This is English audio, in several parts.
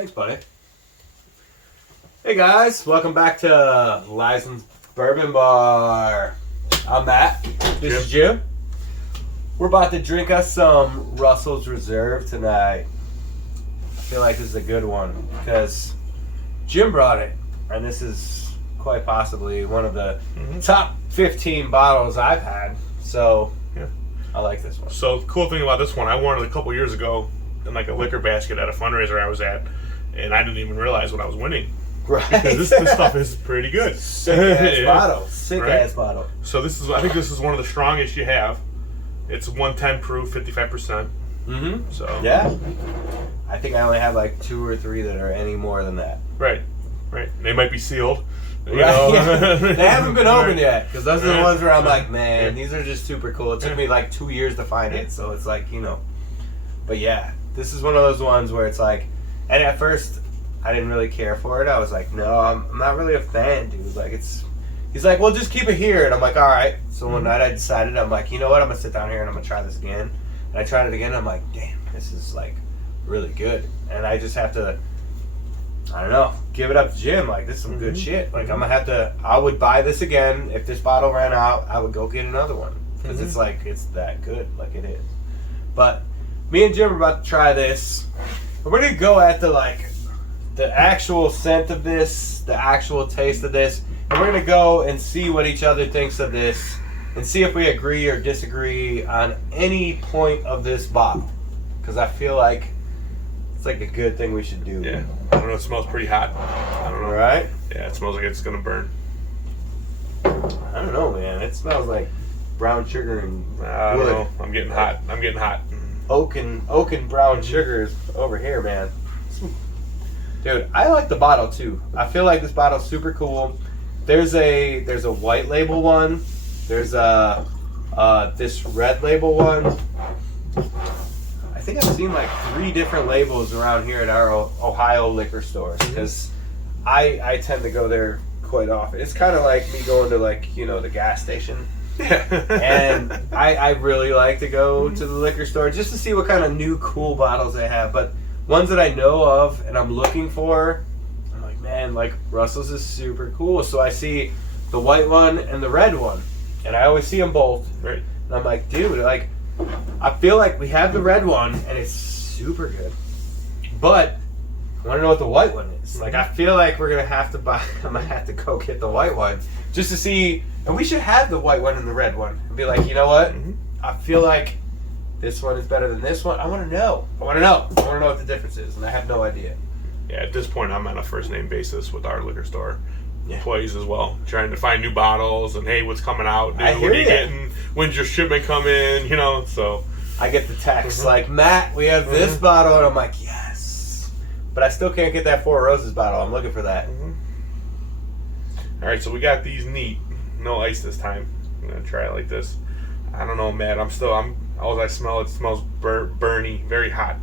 Thanks, buddy. Hey guys, welcome back to Lyzen's Bourbon Bar. I'm Matt. This is Jim. We're about to drink us some Russell's Reserve tonight. I feel like this is a good one because Jim brought it, and this is quite possibly one of the top 15 bottles I've had. So yeah, I like this one. So the cool thing about this one, I won it a couple years ago in like a liquor basket at a fundraiser I was at, and I didn't even realize what I was winning. Right. Because this stuff is pretty good. Sick ass Yeah. bottle. Sick Right? ass bottle. So I think this is one of the strongest you have. It's 110 proof, 55%. Mm-hmm. So yeah, I think I only have like 2 or 3 that are any more than that. Right. They might be sealed. Right. Yeah. They haven't been opened Right. yet because those are the ones where I'm like, man, Yeah. these are just super cool. It took me like 2 years to find it, so it's like, you know. But yeah, this is one of those ones where it's like, and at first I didn't really care for it. I was like, no, I'm not really a fan, dude. Like he's like, well, just keep it here, and I'm like, all right. So one night I decided, I'm like, you know what, I'm gonna sit down here and I'm gonna try this again. And I tried it again, and I'm like, damn, this is like really good. And I just have to, I don't know, give it up to Jim. Like, this is some good shit. Like, I'm gonna have to, I would buy this again. If this bottle ran out, I would go get another one. Because it's like, it's that good. Like, it is. But me and Jim are about to try this. And we're gonna go at the actual scent of this, the actual taste of this. And we're gonna go and see what each other thinks of this. And see if we agree or disagree on any point of this bottle. Because I feel like it's like a good thing we should do. Yeah. I don't know. It smells pretty hot. I don't know. Right? Yeah, it smells like it's gonna burn. I don't know, man. It smells like brown sugar and I don't wood. know. I'm getting hot. Oak and brown sugars over here, man. Dude, I like the bottle too. I feel like this bottle's super cool. There's a white label one. There's this red label one. I think I've seen like 3 different labels around here at our Ohio liquor stores because I tend to go there quite often. It's kind of like me going to the gas station. And I really like to go to the liquor store just to see what kind of new cool bottles they have. But ones that I know of and I'm looking for, I'm like, man, like Russell's is super cool. So I see the white one and the red one, and I always see them both. Right. And I'm like, dude, like, I feel like we have the red one and it's super good. But I want to know what the white one is. Like, I feel like I'm gonna have to go get the white one just to see. And we should have the white one and the red one and be like, you know what? I feel like this one is better than this one. I want to know. I want to know what the difference is, and I have no idea. Yeah, at this point, I'm on a first name basis with our liquor store employees as well, trying to find new bottles and hey, what's coming out? Dude, I hear what are you ya. getting? When's your shipment come in? You know, so I get the text like, Matt, we have this bottle, and I'm like, yes, but I still can't get that Four Roses bottle. I'm looking for that. All right, so we got these neat, no ice this time. I'm gonna try it like this. I don't know, Matt. All I smell, it smells burny, very hot.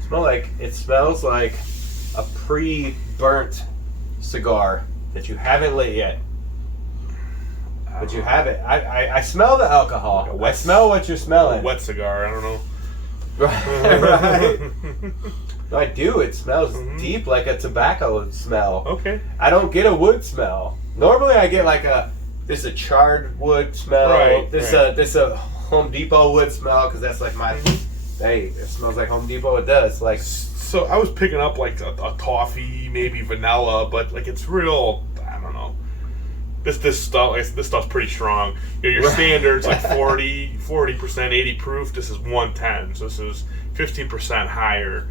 It smells like a pre-burnt cigar that you haven't lit yet. But you have it. I smell the alcohol. Like I smell what you're smelling. A wet cigar, I don't know. Right. No, I do. It smells deep like a tobacco smell. Okay. I don't get a wood smell. Normally I get this a charred wood smell. Right, This a Home Depot wood smell because that's like my hey, it smells like Home Depot. It does. Like, so I was picking up like a toffee, maybe vanilla, but like it's real. I don't know. This stuff's pretty strong. You know, your standard's like 40%, 80 proof. This is 110. So this is 15% higher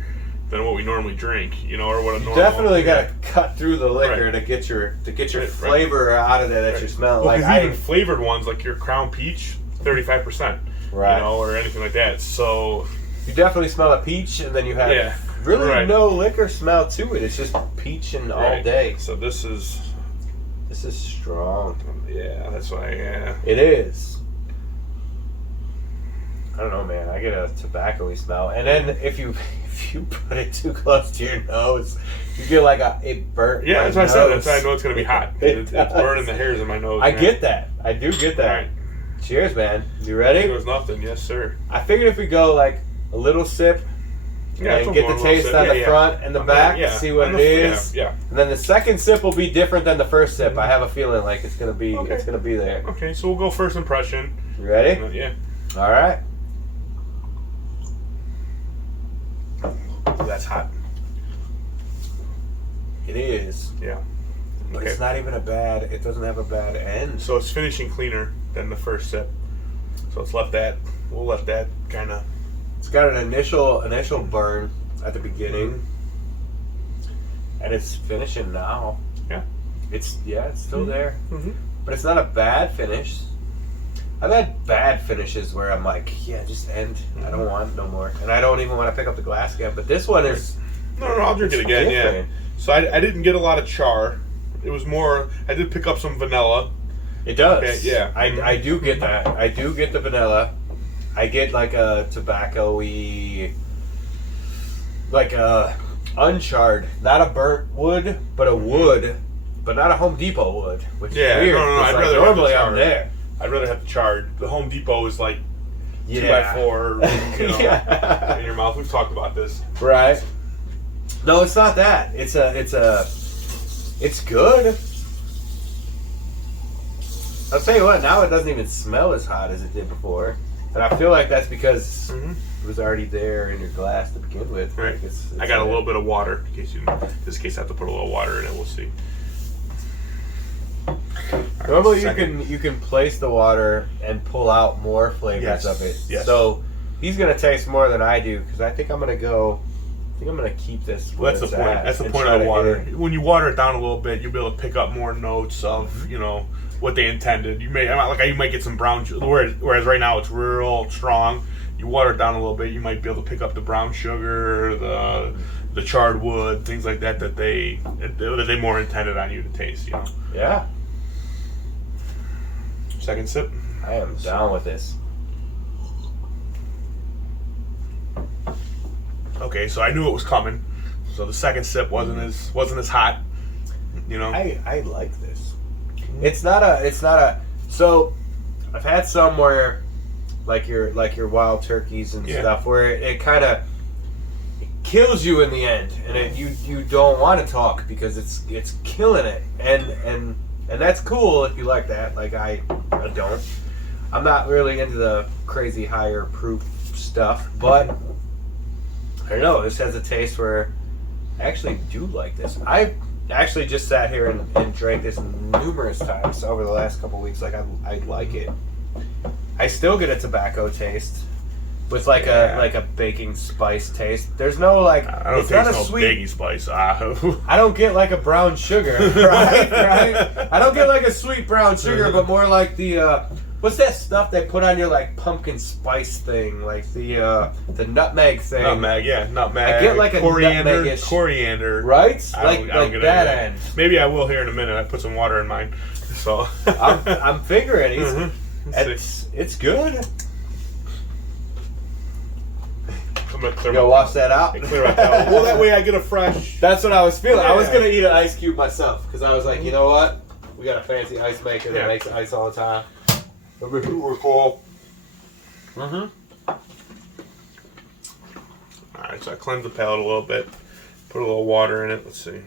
than what we normally drink. You know, or what a normal. Definitely got to cut through the liquor to get your flavor out of there that you're smelling. Well, like even flavored ones like your Crown Peach, 35%. Right. You know, or anything like that. So you definitely smell a peach, and then you have really no liquor smell to it. It's just peach and all day. So this is strong. Yeah, that's why. Yeah, it is. I don't know, man. I get a tobacco-y smell, and then if you put it too close to your nose, you get like it burnt. Yeah, that's what I said. That's why I know it's gonna be hot. It's burning the hairs in my nose. I get that. I do get that. All right. Cheers, man. You ready? There's nothing. Yes, sir. I figured if we go like a little sip Yeah, and get the taste on the front and the back, see what it is. Yeah. And then the second sip will be different than the first sip. I have a feeling like it's gonna be there. Okay, so we'll go first impression. You ready? Yeah. All right. That's hot. It is. Yeah. But it's not even it doesn't have a bad end. So it's finishing cleaner than the first sip. So we'll let that kind of. It's got an initial burn at the beginning, and it's finishing now. Yeah. It's still there, Mm-hmm. but it's not a bad finish. I've had bad finishes where I'm like, just end. I don't want no more, and I don't even want to pick up the glass again. But this one is. No, I'll drink it again. Different. Yeah. So I didn't get a lot of char. It was more. I did pick up some vanilla. It does. Okay, yeah. I do get that. I do get the vanilla. I get like a tobacco-y, like a uncharred, not a burnt wood, but a wood, but not a Home Depot wood, which is weird. No. I'd rather normally have the I'm there. I'd rather have the charred. The Home Depot is like 2x4, in your mouth. We've talked about this, right? No, it's not that. It's good. I'll tell you what. Now it doesn't even smell as hot as it did before. And I feel like that's because it was already there in your glass to begin with. Right. Like it's I got a little bit of water in case I have to put a little water in it. We'll see. Normally you can place the water and pull out more flavors of it. Yes. So he's gonna taste more than I do because I think I'm gonna keep this. Well, that's the point. That's the point of the water. When you water it down a little bit, you'll be able to pick up more notes of what they intended. You might get some brown, whereas right now it's real strong. You water it down a little bit, you might be able to pick up the brown sugar, the charred wood, things like that they more intended on you to taste. Yeah. Second sip. I am down with this. Okay, so I knew it was coming. So the second sip wasn't as hot. I like this. It's not a. So, I've had some where, like your wild turkeys and stuff, where it kind of kills you in the end, and you don't want to talk because it's killing it, and that's cool if you like that. Like I don't. I'm not really into the crazy higher proof stuff, but I don't know. This has a taste where I actually do like this. I actually just sat here and drank this numerous times over the last couple weeks. Like I like it. I still get a tobacco taste with like a baking spice taste. There's no like. I don't taste no sweet baking spice. I don't get like a brown sugar, right? I don't get like a sweet brown sugar, but more like the what's that stuff they put on your like pumpkin spice thing, like the nutmeg thing. Nutmeg. I get like a coriander, right? I don't like get that end. Maybe I will here in a minute. I put some water in mine, so I'm figuring it's good. I'm gonna clear wash that out. Clear it out. Well, that way I get a fresh. That's what I was feeling. Yeah. I was gonna eat an ice cube myself because I was like, you know what? We got a fancy ice maker that makes ice all the time. We're cool. Mm-hmm. All right, so I cleanse the palate a little bit. Put a little water in it. Let's see.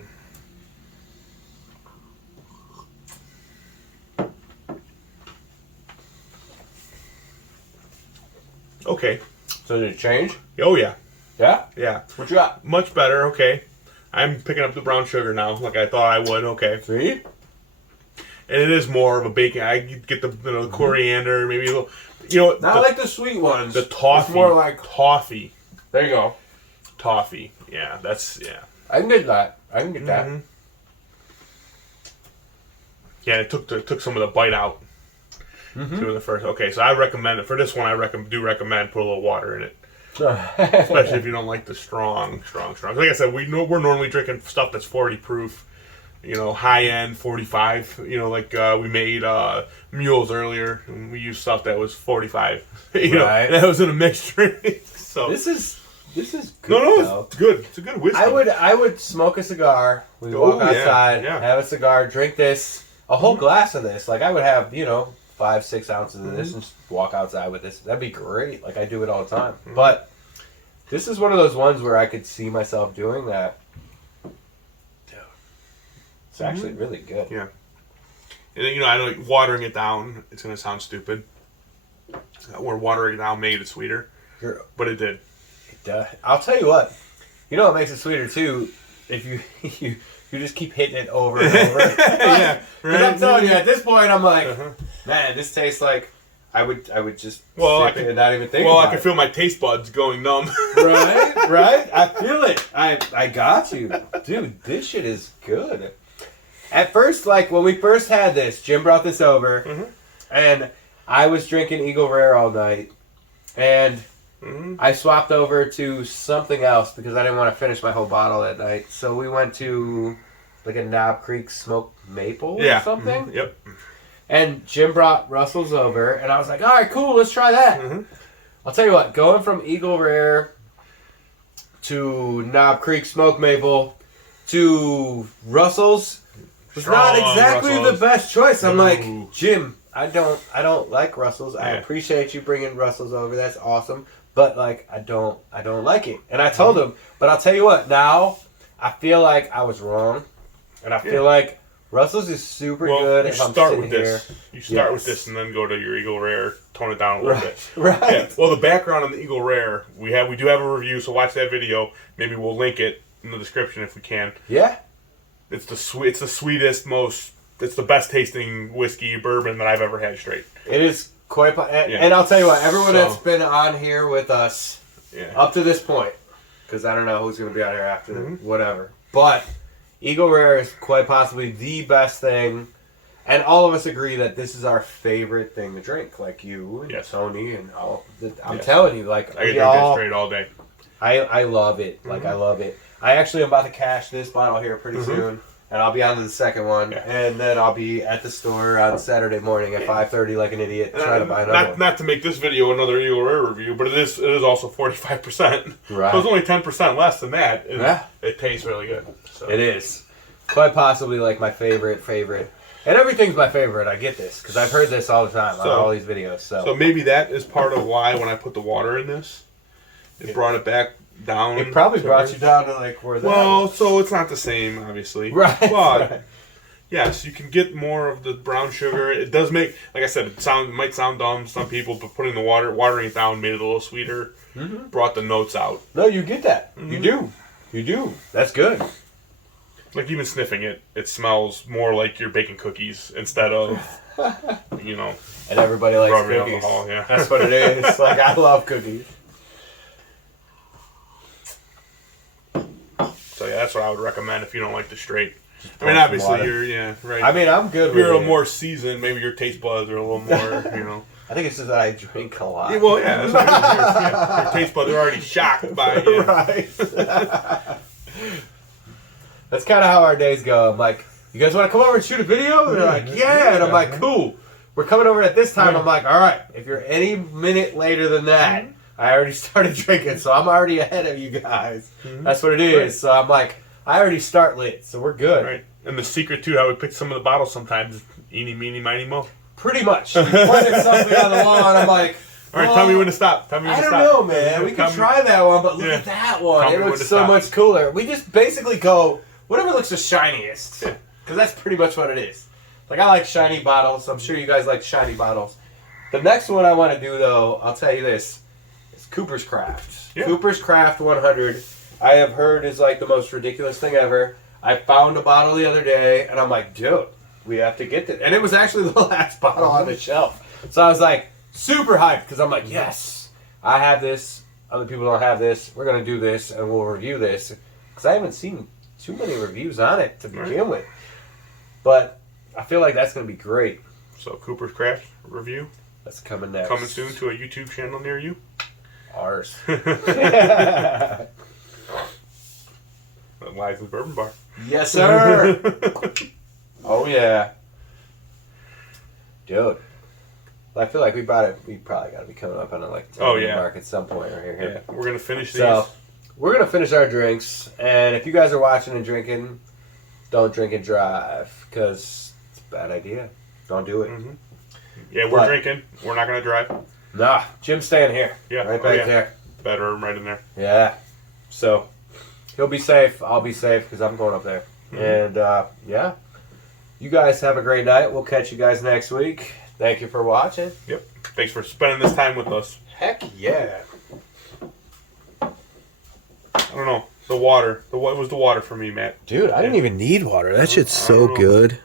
Okay. So did it change? Oh yeah. Yeah? Yeah. What you got? Much better, okay. I'm picking up the brown sugar now, like I thought I would, okay. See? And it is more of a baking. I get the coriander, maybe a little, not like the sweet ones. The toffee. It's more like toffee. There you go. Toffee. Yeah, I can get that. that. Yeah, it took some of the bite out. To the first. Okay, so I recommend it for this one. I do recommend put a little water in it, especially if you don't like the strong. Like I said, we're normally drinking stuff that's 40 proof, high end 45. Like we made mules earlier, and we used stuff that was 45. Right. That was in a mixed drink. So this is good. No, it's good. It's a good whiskey. I would smoke a cigar. We walk outside, have a cigar, drink this, a whole glass of this. Like I would have, 5-6 ounces of this and just walk outside with this. That'd be great. Like I do it all the time. But This is one of those ones where I could see myself doing that. Dude, it's actually really good. Yeah. And then, I know watering it down, it's going to sound stupid. Where watering it down made it sweeter. But it did. It does. I'll tell you what. You know what makes it sweeter, too? If you just keep hitting it over and over. Yeah. Because I'm telling you, at this point, I'm like, man, this tastes like I would just sip it and not even think about it. Well, I can feel my taste buds going numb. Right? I feel it. I got you. Dude, this shit is good. At first, like, when we first had this, Jim brought this over, and I was drinking Eagle Rare all night, and I swapped over to something else because I didn't want to finish my whole bottle that night. So we went to, like, a Knob Creek smoked maple or something. Yep. And Jim brought Russell's over, and I was like, all right, cool, let's try that. I'll tell you what, going from Eagle Rare to Knob Creek smoked maple to Russell's was not exactly the best choice. I'm like, Jim, I don't like Russell's. I appreciate you bringing Russell's over. That's awesome. But, like, I don't like it. And I told him, but I'll tell you what, now I feel like I was wrong. And I feel like Russell's is super good. You start with this. You start with this and then go to your Eagle Rare, tone it down a little bit. Right. Yeah. Well, the background on the Eagle Rare, we do have a review, so watch that video. Maybe we'll link it in the description if we can. Yeah. It's the sweetest, it's the best tasting whiskey bourbon that I've ever had straight. It is quite, and I'll tell you what, everyone that's been on here with us up to this point, because I don't know who's going to be on here after whatever, but Eagle Rare is quite possibly the best thing, and all of us agree that this is our favorite thing to drink, like you and Tony and all. I'm telling you, like, I could drink that straight all day. I love it. Like, I love it. I actually am about to cash this bottle here pretty soon, and I'll be on to the second one, and then I'll be at the store on Saturday morning at 5:30 like an idiot trying to buy another one. Not to make this video another Eagle Rare review, but it is also 45%. Right. So it's only 10% less than that. It tastes really good. So. It is. Quite possibly like my favorite. And everything's my favorite. I get this, because I've heard this all the time on all these videos. So maybe that is part of why when I put the water in this, it brought it back down. It probably brought you down to like where that was. So it's not the same, obviously. Right. But yes, you can get more of the brown sugar. It does make, like I said, it might sound dumb to some people, but watering it down made it a little sweeter. Brought the notes out. No, you get that. You do. That's good. Like, even sniffing it, it smells more like you're baking cookies instead of, And everybody likes cookies. Alcohol, yeah. That's what it is. Like, I love cookies. So yeah, that's what I would recommend if you don't like the straight. I mean, obviously you're right. I mean, I'm good. If you're a little more seasoned, maybe your taste buds are a little more, I think it's just that I drink a lot. Yeah, well, yeah, that's what it is. Your taste buds are already shocked by it. Right. That's kind of how our days go. I'm like, you guys want to come over and shoot a video? And they're like, yeah. And I'm like, cool. We're coming over at this time. I'm like, all right. If you're any minute later than that, I already started drinking, so I'm already ahead of you guys. That's what it is. Right. So I'm like, I already start lit, so we're good. Right. And the secret, too, how we pick some of the bottles sometimes, eeny, meeny, miny, mo. Pretty much. You pointed something on the wall, and I'm like, all right, tell me when to stop. I don't know, man. We could try that one, but look at that one. It looks so much cooler. We just basically go, whatever looks the shiniest. Because that's pretty much what it is. Like, I like shiny bottles. I'm sure you guys like shiny bottles. The next one I want to do, though, I'll tell you this. Cooper's Craft. Yeah. Cooper's Craft 100, I have heard is like the most ridiculous thing ever. I found a bottle the other day, and I'm like, dude, we have to get this. And it was actually the last bottle on the shelf. So I was like, super hyped, because I'm like, yes, I have this. Other people don't have this. We're going to do this, and we'll review this. Because I haven't seen too many reviews on it to begin with. But I feel like that's going to be great. So Cooper's Craft review. That's coming next. Coming soon to a YouTube channel near you. Ours. Lyzen's Bourbon Bar. Yes, sir. Oh, yeah. Dude. Well, I feel like we probably got to be coming up on a mark at some point right here. Yeah, we're going to finish these. So, we're going to finish our drinks. And if you guys are watching and drinking, don't drink and drive. Because it's a bad idea. Don't do it. Yeah, we're drinking. We're not going to drive. Nah, Jim's staying here. Yeah. Right back there. bedroom right in there. Yeah. So he'll be safe. I'll be safe because I'm going up there. And yeah, you guys have a great night. We'll catch you guys next week. Thank you for watching. Yep. Thanks for spending this time with us. Heck yeah. I don't know. The water. What was the water for me, Matt? Dude, I didn't even need water. That shit's so know. good.